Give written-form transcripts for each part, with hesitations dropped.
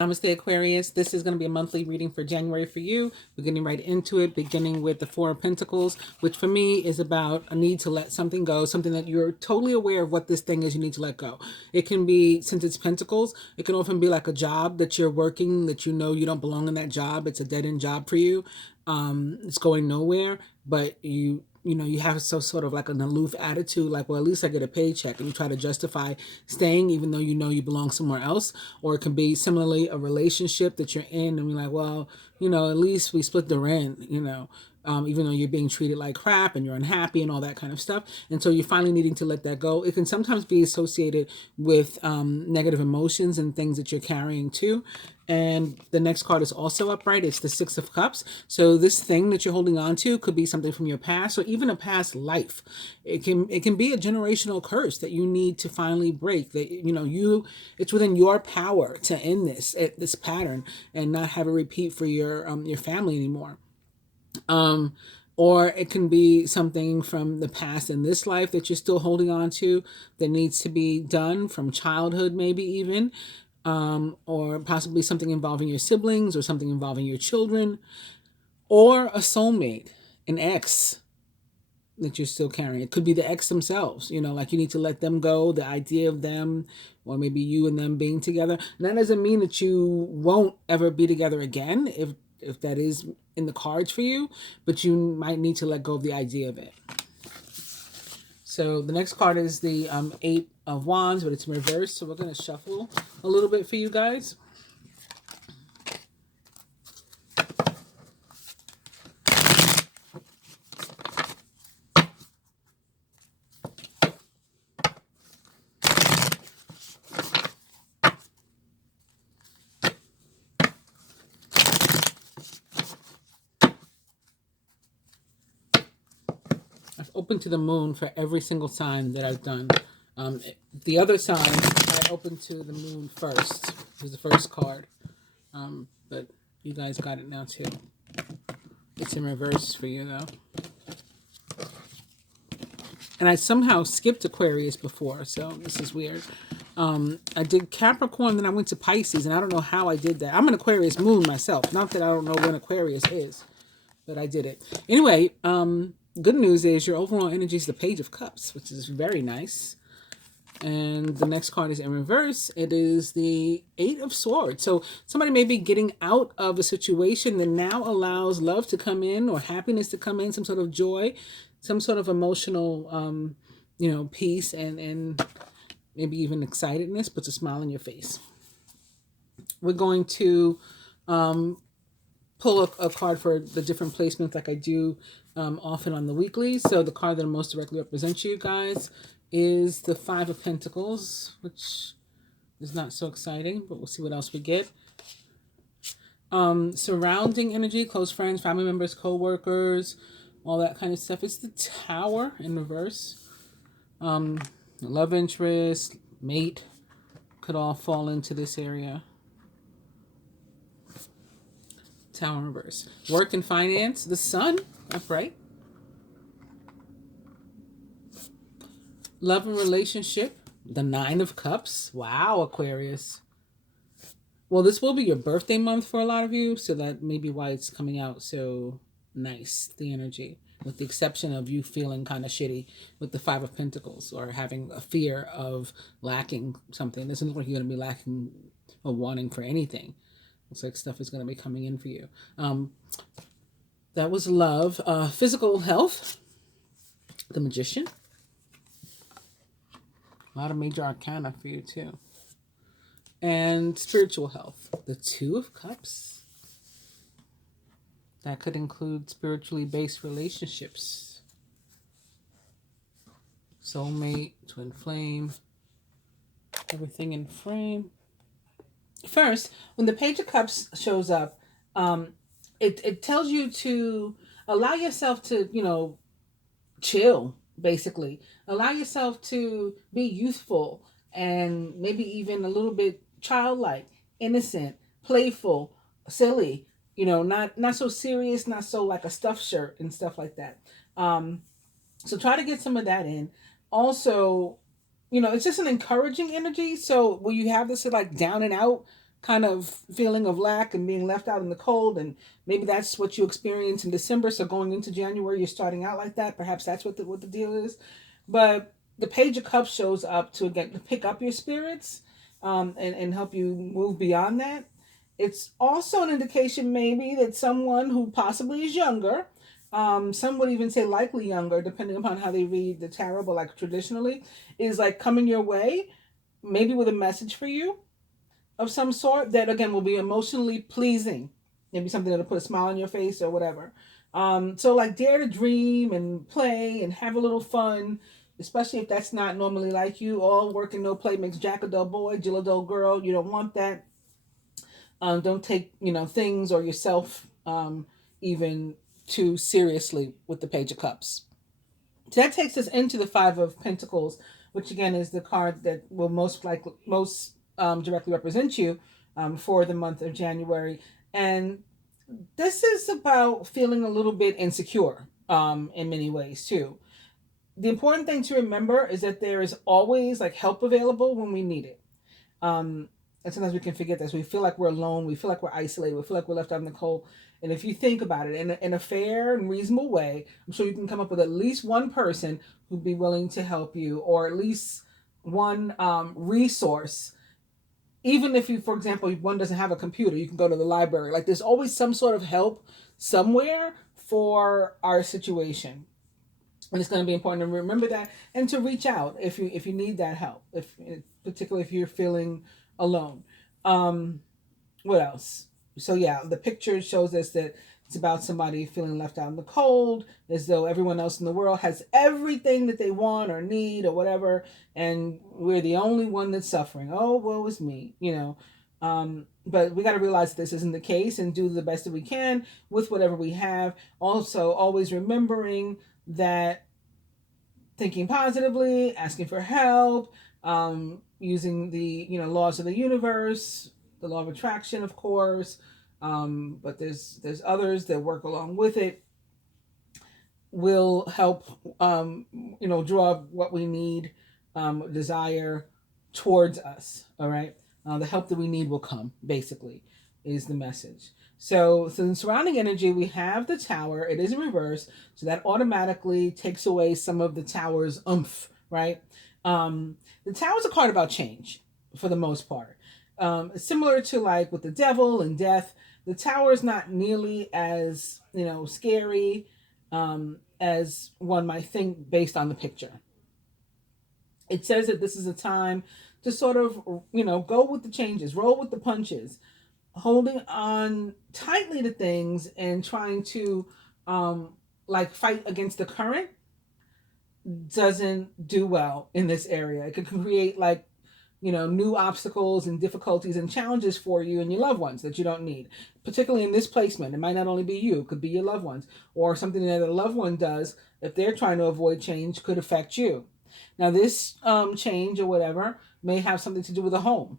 Namaste Aquarius. This is going to be a monthly reading for January for you. We're getting right into it, beginning with the Four of Pentacles, which for me is about a need to let something go, something that you're totally aware of what this thing is you need to let go. It can be, since it's Pentacles, it can often be like a job that you're working, that you know you don't belong in that job. It's a dead-end job for you. It's going nowhere, but you have sort of like an aloof attitude, like, well, at least I get a paycheck, and you try to justify staying even though you know you belong somewhere else. Or it can be similarly a relationship that you're in and you're like, well, at least we split the rent, even though you're being treated like crap and you're unhappy and all that kind of stuff. And so you're finally needing to let that go. It can sometimes be associated with negative emotions and things that you're carrying too. And the next card is also upright. It's the Six of Cups. So this thing that you're holding on to could be something from your past or even a past life. It can be a generational curse that you need to finally break. That it's within your power to end this pattern and not have it repeat for your family anymore. Or it can be something from the past in this life that you're still holding on to that needs to be done from childhood, maybe even. Or possibly something involving your siblings or something involving your children, or a soulmate, an ex that you're still carrying. It could be the ex themselves, like you need to let them go, the idea of them, or maybe you and them being together. And that doesn't mean that you won't ever be together again, if that is in the cards for you, but you might need to let go of the idea of it. So the next card is the Eight of Wands, but it's in reverse. So we're going to shuffle a little bit for you guys. Open to the moon for every single sign that I've done. The other sign, I opened to the moon first. It was the first card. But you guys got it now too. It's in reverse for you though. And I somehow skipped Aquarius before, so this is weird. I did Capricorn, then I went to Pisces, and I don't know how I did that. I'm an Aquarius moon myself. Not that I don't know when Aquarius is, but I did it. Anyway, good news is your overall energy is the Page of Cups, which is very nice. And the next card is in reverse. It is the Eight of Swords. So somebody may be getting out of a situation that now allows love to come in or happiness to come in, some sort of joy, some sort of emotional, peace and maybe even excitedness, puts a smile on your face. We're going to pull a card for the different placements like I do often on the weekly. So the card that most directly represents you guys is the Five of Pentacles, which is not so exciting, but we'll see what else we get. Surrounding energy, close friends, family members, co-workers, all that kind of stuff. It's the Tower in reverse. Love interest, mate, could all fall into this area. Tower in reverse. Work and finance, the Sun, upright. Love and relationship, the Nine of Cups. Wow, Aquarius. Well, this will be your birthday month for a lot of you, so that may be why it's coming out so nice, the energy, with the exception of you feeling kind of shitty with the Five of Pentacles or having a fear of lacking something. It doesn't look like you're going to be lacking or wanting for anything. Looks like stuff is going to be coming in for you. That was love. Physical health, the Magician. A lot of major arcana for you too. And spiritual health, the Two of Cups. That could include spiritually based relationships. Soulmate, twin flame, everything in frame. First, when the Page of Cups shows up, it tells you to allow yourself to, chill, basically. Allow yourself to be youthful and maybe even a little bit childlike, innocent, playful, silly, not so serious, not so like a stuffed shirt and stuff like that. So try to get some of that in. Also, it's just an encouraging energy. So will you have this like down and out kind of feeling of lack and being left out in the cold, and maybe that's what you experience in December. So going into January, you're starting out like that. Perhaps that's what the deal is. But the Page of Cups shows up to again to pick up your spirits, and help you move beyond that. It's also an indication maybe that someone who possibly is younger, some would even say likely younger, depending upon how they read the tarot, but like traditionally, is like coming your way, maybe with a message for you of some sort that again will be emotionally pleasing. Maybe something that'll put a smile on your face or whatever. So like dare to dream and play and have a little fun, especially if that's not normally like you. All work and no play makes Jack a dull boy, Jill a dull girl. You don't want that. Don't take things or yourself even too seriously with the Page of Cups. So that takes us into the Five of Pentacles, which again is the card that will most directly represent you for the month of January. And this is about feeling a little bit insecure in many ways too. The important thing to remember is that there is always like help available when we need it. And sometimes we can forget this. We feel like we're alone. We feel like we're isolated. We feel like we're left out in the cold. And if you think about it in a fair and reasonable way, I'm sure you can come up with at least one person who'd be willing to help you, or at least one resource. Even if you, for example, one doesn't have a computer, you can go to the library. Like there's always some sort of help somewhere for our situation. And it's going to be important to remember that and to reach out if you need that help, particularly if you're feeling alone. What else? So yeah, the picture shows us that it's about somebody feeling left out in the cold, as though everyone else in the world has everything that they want or need or whatever, and we're the only one that's suffering. Oh, woe is me, But we got to realize this isn't the case and do the best that we can with whatever we have. Also, always remembering that thinking positively, asking for help, using the laws of the universe, the law of attraction, of course, but there's others that work along with it, will help draw what we need, desire towards us. All right, the help that we need will come, basically, is the message. So in surrounding energy, we have the Tower. It is in reverse, so that automatically takes away some of the Tower's oomph, right? The Tower's a card about change, for the most part. Similar to like with the Devil and death, the Tower is not nearly as scary as one might think based on the picture. It says that this is a time to sort of go with the changes, roll with the punches, holding on tightly to things and trying to fight against the current doesn't do well in this area. It could create new obstacles and difficulties and challenges for you and your loved ones that you don't need. Particularly in this placement, it might not only be you, it could be your loved ones, or something that a loved one does if they're trying to avoid change could affect you. Now this change or whatever may have something to do with a home.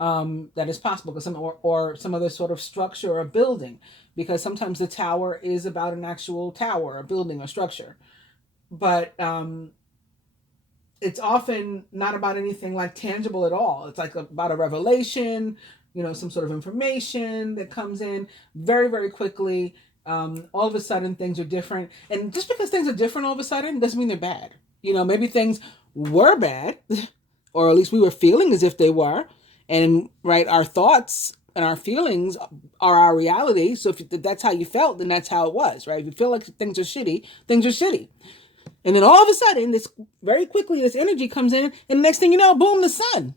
That is possible, because or some other sort of structure or building, because sometimes the Tower is about an actual tower, a building, or structure. But it's often not about anything like tangible at all. It's like about a revelation, some sort of information that comes in very, very quickly. All of a sudden things are different. And just because things are different all of a sudden doesn't mean they're bad. Maybe things were bad, or at least we were feeling as if they were. And right, our thoughts and our feelings are our reality. So if that's how you felt, then that's how it was, right? If you feel like things are shitty, things are shitty. And then all of a sudden, very quickly, this energy comes in, and the next thing you know, boom, the sun,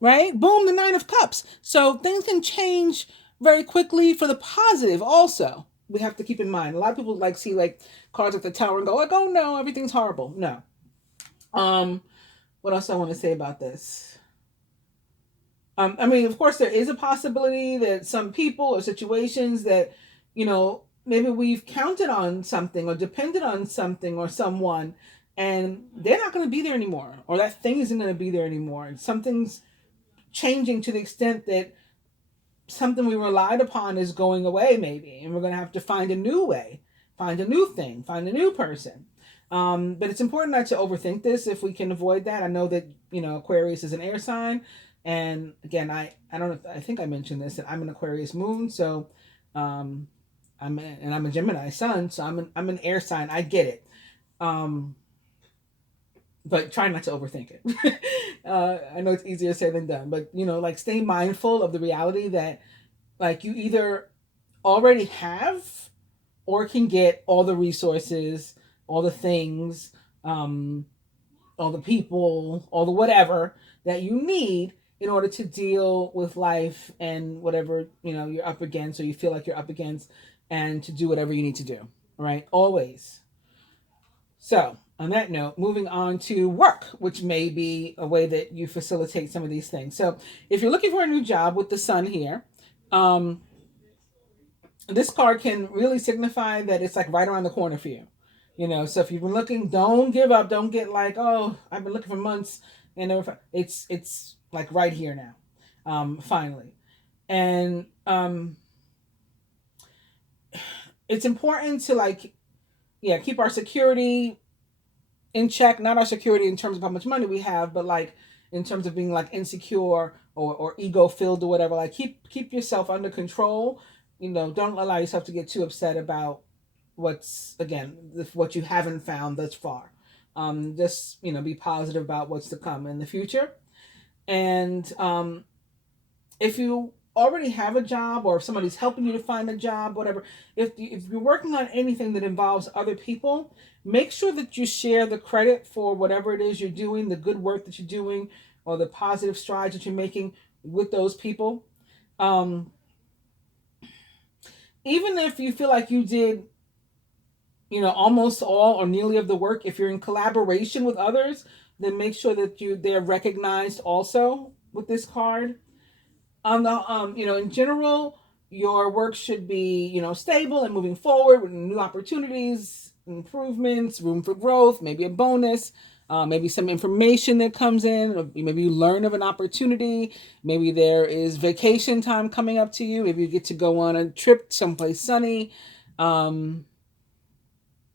right? Boom, the Nine of Cups. So things can change very quickly for the positive also. We have to keep in mind. A lot of people see cards at the Tower and go, oh no, everything's horrible. No. What else I want to say about this? Of course, there is a possibility that some people or situations that, maybe we've counted on something or depended on something or someone, and they're not going to be there anymore, or that thing isn't going to be there anymore. And something's changing to the extent that something we relied upon is going away, maybe, and we're going to have to find a new way, find a new thing, find a new person. But it's important not to overthink this if we can avoid that. I know that, Aquarius is an air sign, And again, I don't know if, I think I mentioned this, that I'm an Aquarius moon, so um, I'm a Gemini sun, so I'm an air sign. I get it. Um, but try not to overthink it. I know it's easier said than done, but like stay mindful of the reality that like you either already have or can get all the resources, all the things, um, all the people, all the whatever that you need in order to deal with life and whatever you're up against or you feel like you're up against, and to do whatever you need to do. Right, always. So, on that note, moving on to work, which may be a way that you facilitate some of these things. So, if you're looking for a new job with the sun here, um, this card can really signify that it's like right around the corner for you. So if you've been looking, don't give up. Don't get like, oh, I've been looking for months, and it's like right here now, finally. And it's important to like, yeah, keep our security in check. Not our security in terms of how much money we have, but like in terms of being like insecure or ego filled or whatever. Like keep yourself under control. Don't allow yourself to get too upset about what's, again, what you haven't found thus far. Just be positive about what's to come in the future. And if you already have a job, or if somebody's helping you to find a job, whatever, if you're working on anything that involves other people, make sure that you share the credit for whatever it is you're doing, the good work that you're doing, or the positive strides that you're making with those people. Even if you feel like you did almost all or nearly of the work, if you're in collaboration with others, then make sure that they're recognized also with this card. On the in general, your work should be stable and moving forward with new opportunities, improvements, room for growth, maybe a bonus, maybe some information that comes in, or maybe you learn of an opportunity, maybe there is vacation time coming up to you, maybe you get to go on a trip someplace sunny,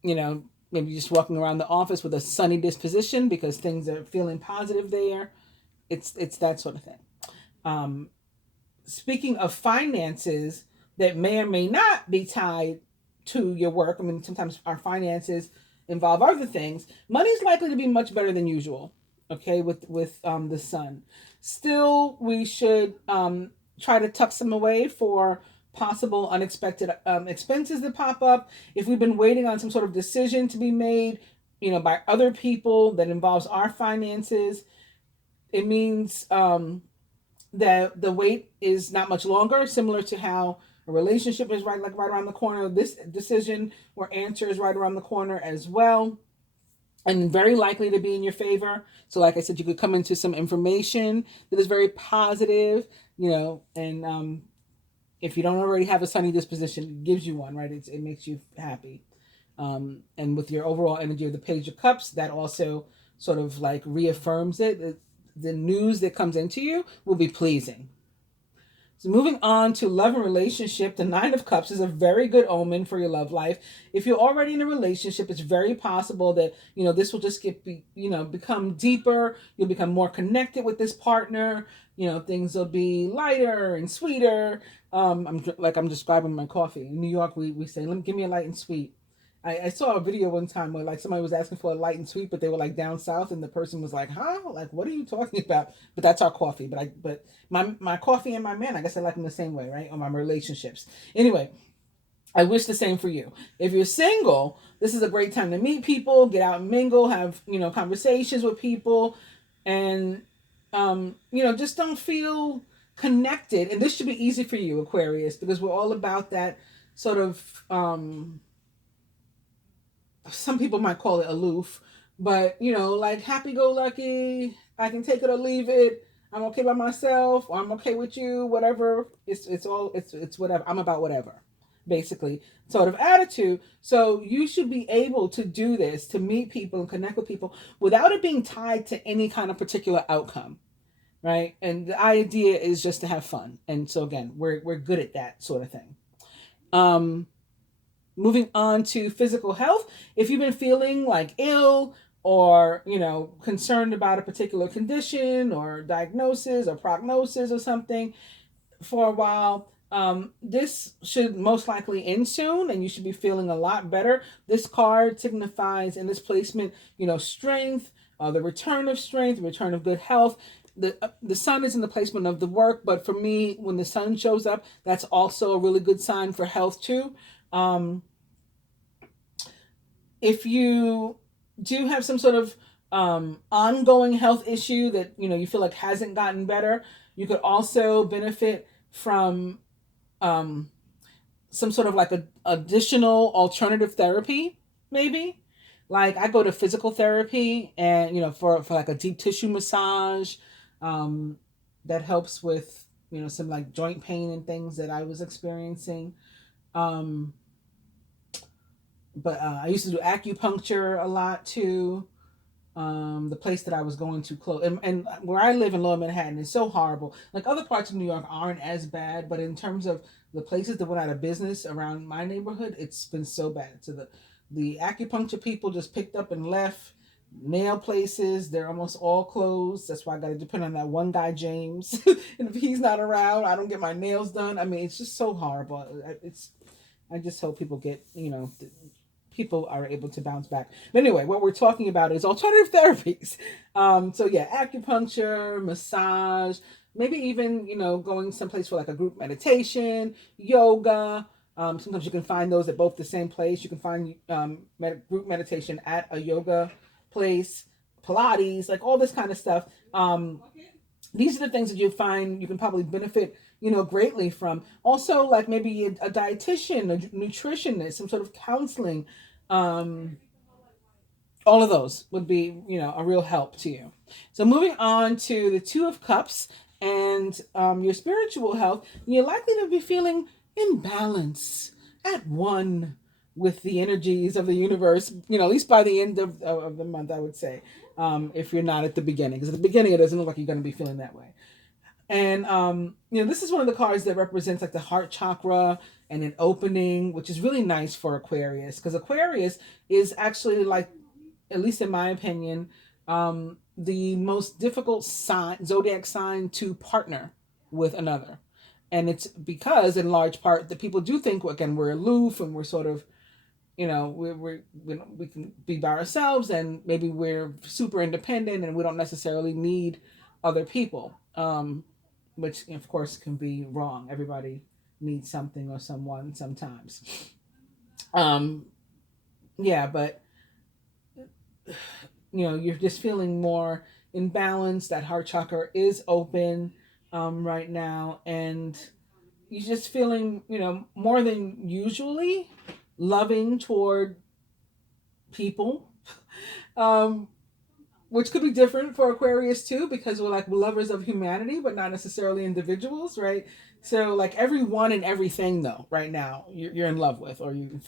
maybe just walking around the office with a sunny disposition because things are feeling positive there. It's that sort of thing. Speaking of finances that may or may not be tied to your work, I mean, sometimes our finances involve other things. Money's likely to be much better than usual, okay, with the sun. Still, we should try to tuck some away for possible unexpected expenses that pop up. If we've been waiting on some sort of decision to be made, by other people that involves our finances, it means that the wait is not much longer, similar to how a relationship is right around the corner. This decision or answer is right around the corner as well, and very likely to be in your favor. So like I said, you could come into some information that is very positive, and if you don't already have a sunny disposition, it gives you one, right? It makes you happy. And with your overall energy of the Page of Cups, that also sort of like reaffirms it. The news that comes into you will be pleasing. So moving on to love and relationship, the Nine of Cups is a very good omen for your love life. If you're already in a relationship, it's very possible that, this will just become deeper. You'll become more connected with this partner. Things will be lighter and sweeter. I'm describing my coffee. In New York, we say, give me a light and sweet. I saw a video one time where like somebody was asking for a light and sweet, but they were like down south, and the person was like, "Huh? Like, what are you talking about?" But that's our coffee. But my coffee and my man, I guess I like them the same way, right? Or my relationships. Anyway, I wish the same for you. If you're single, this is a great time to meet people, get out and mingle, have conversations with people, and just don't feel connected. And this should be easy for you, Aquarius, because we're all about that sort of. Some people might call it aloof, but like happy-go-lucky, I can take it or leave it, I'm okay by myself, or I'm okay with you, whatever, it's whatever, I'm about whatever, basically, sort of attitude. So you should be able to do this, to meet people and connect with people without it being tied to any kind of particular outcome, right? And the idea is just to have fun. And so again, we're good at that sort of thing. Moving on to physical health. If you've been feeling like ill or, you know, concerned about a particular condition or diagnosis or prognosis or something for a while, this should most likely end soon and you should be feeling a lot better. This card signifies in this placement, you know, strength, the return of strength, the return of good health. The sun is in the placement of the work, but for me, when the sun shows up, that's also a really good sign for health too. If you do have some sort of ongoing health issue that, you know, you feel like hasn't gotten better, you could also benefit from some sort of like a additional alternative therapy, maybe. Like I go to physical therapy, and you know, for like a deep tissue massage, um, that helps with, you know, some like joint pain and things that I was experiencing. Um, but I used to do acupuncture a lot too. The place that I was going to close, and where I live in Lower Manhattan is so horrible. Like other parts of New York aren't as bad, but in terms of the places that went out of business around my neighborhood, it's been so bad. So the acupuncture people just picked up and left. Nail places, they're almost all closed. That's why I got to depend on that one guy, James. And if he's not around, I don't get my nails done. I mean, it's just so horrible. I just hope people get, you know, people are able to bounce back. But anyway, what we're talking about is alternative therapies. So yeah, acupuncture, massage, maybe even, you know, going someplace for like a group meditation, yoga. Sometimes you can find those at both the same place. You can find group meditation at a yoga place, Pilates, like all this kind of stuff. These are the things that you find you can probably benefit, you know, greatly from. Also, like maybe a dietitian, a nutritionist, some sort of counseling. Um, all of those would be, you know, a real help to you. So moving on to the Two of Cups and your spiritual health, you're likely to be feeling imbalance, at one with the energies of the universe, you know, at least by the end of the month, I would say, if you're not at the beginning. Because at the beginning, it doesn't look like you're going to be feeling that way. And you know, this is one of the cards that represents like the heart chakra and an opening, which is really nice for Aquarius, because Aquarius is actually like, at least in my opinion, the most difficult sign, zodiac sign to partner with another. And it's because, in large part, that people do think, again, we're aloof and we're sort of, you know, we can be by ourselves, and maybe we're super independent and we don't necessarily need other people, which of course can be wrong. Everybody needs something or someone sometimes. Um, yeah, but you know, you're just feeling more in balance. That heart chakra is open right now, and you're just feeling, you know, more than usually loving toward people, um, which could be different for Aquarius too, because we're like lovers of humanity, but not necessarily individuals, right? So like everyone and everything, though, right now you're in love with, or you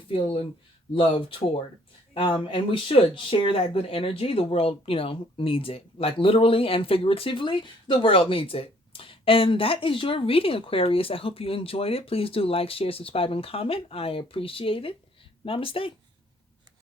feel in love toward. And we should share that good energy. The world, you know, needs it, like literally and figuratively. The world needs it. And that is your reading, Aquarius. I hope you enjoyed it. Please do like, share, subscribe, and comment. I appreciate it. Namaste.